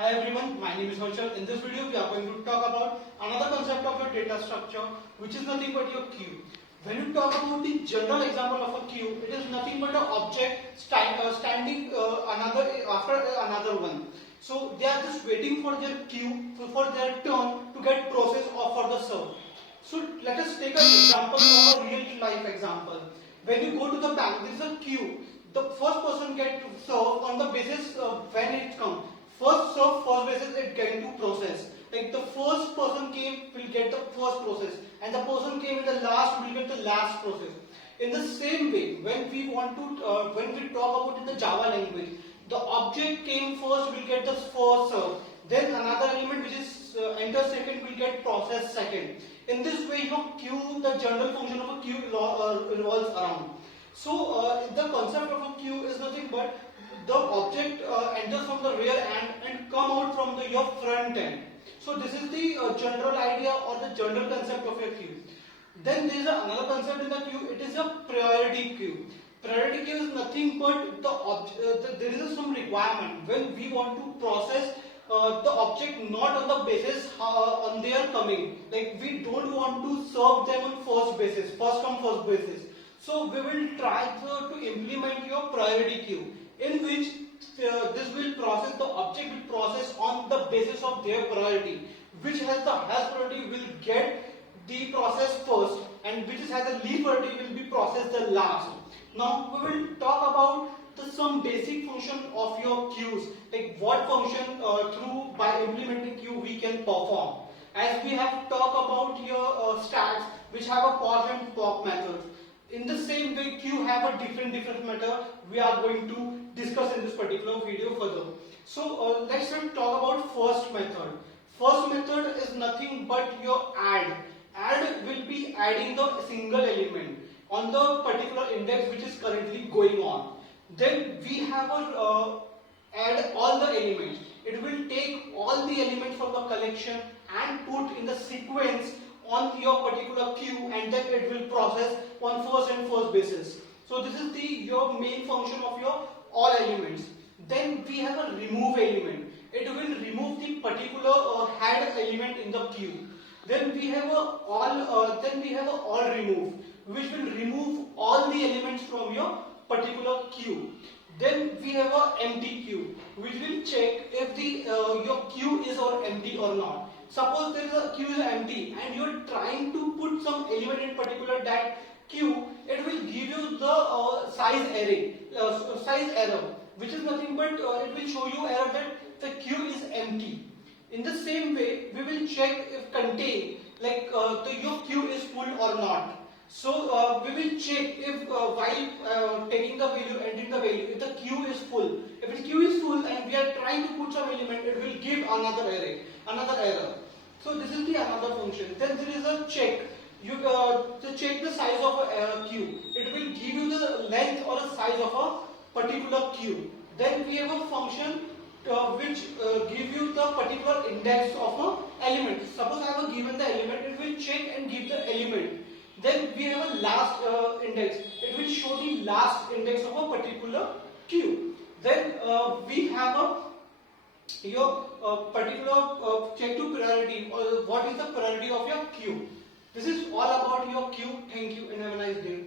Hi everyone, my name is Harshal. In this video, we are going to talk about another concept of your data structure, which is nothing but your queue. When you talk about the general example of a queue, it is nothing but an object standing another after another one. So they are just waiting for their queue, for their turn to get processed or for the serve. So let us take an example of a real life example. When you go to the bank, there is a queue. The first person get served on the basis when it comes. First serve, first basis it get to process. Like the first person came will get the first process, and the person came in the last will get the last process. In the same way, when we want to when we talk about in the Java language, the object came first will get the first serve. Then another element which is enter second will get processed second. In this way, your queue, the general function of a queue revolves around. So the concept of a queue is nothing but the object enters from the rear end and come out from your front end. So this is the general idea or the general concept of a queue. Then there is another concept in the queue. It is a priority queue. Priority queue is nothing but there is some requirement when we want to process the object not on the basis on their coming. Like we don't want to serve them on first basis, first come first basis. So we will try to implement your priority queue, in which this will process, the object will process on the basis of their priority. Which has the highest priority will get the process first, and which has the least priority will be processed the last. Now we will talk about some basic function of your queues, like what function through by implementing queue we can perform. As we have talked about your stacks, which have a pause and pop methods. In the same way, queue have a different method. We are going to discuss in this particular video further. So let's talk about first method. First method is nothing but your add. Add will be adding the single element on the particular index which is currently going on. Then we have a add all the elements. It will take all the elements from the collection and put in the sequence on your particular queue, and then it will process on first and first basis. So this is your main function of your all elements. Then we have a remove element. It will remove the particular head element in the queue. Then we have a all remove, which will remove all the elements from your particular queue. Then we have a empty queue, which will check if your queue is empty or not. Suppose there is a queue is empty and you are trying to put some element in particular that queue, it will give you the size error, which is nothing but it will show you error that the queue is empty. In the same way, we will check if contain, like your queue is full or not. So we will check if while taking the value, entering the value, if the queue is full. If the queue is full and we are trying to put some element, it will give another error. So this is the another function. Then there is a check. You to check the size of a queue. It will give you the length or the size of a particular queue. Then we have a function which give you the particular index of a element. Suppose I have given the element, it will check and give the element. Then we have a last index. It will show the last index of a particular queue. Then we have your particular check to priority, or what is the priority of your queue. This is all about your queue. Thank you and have a nice day.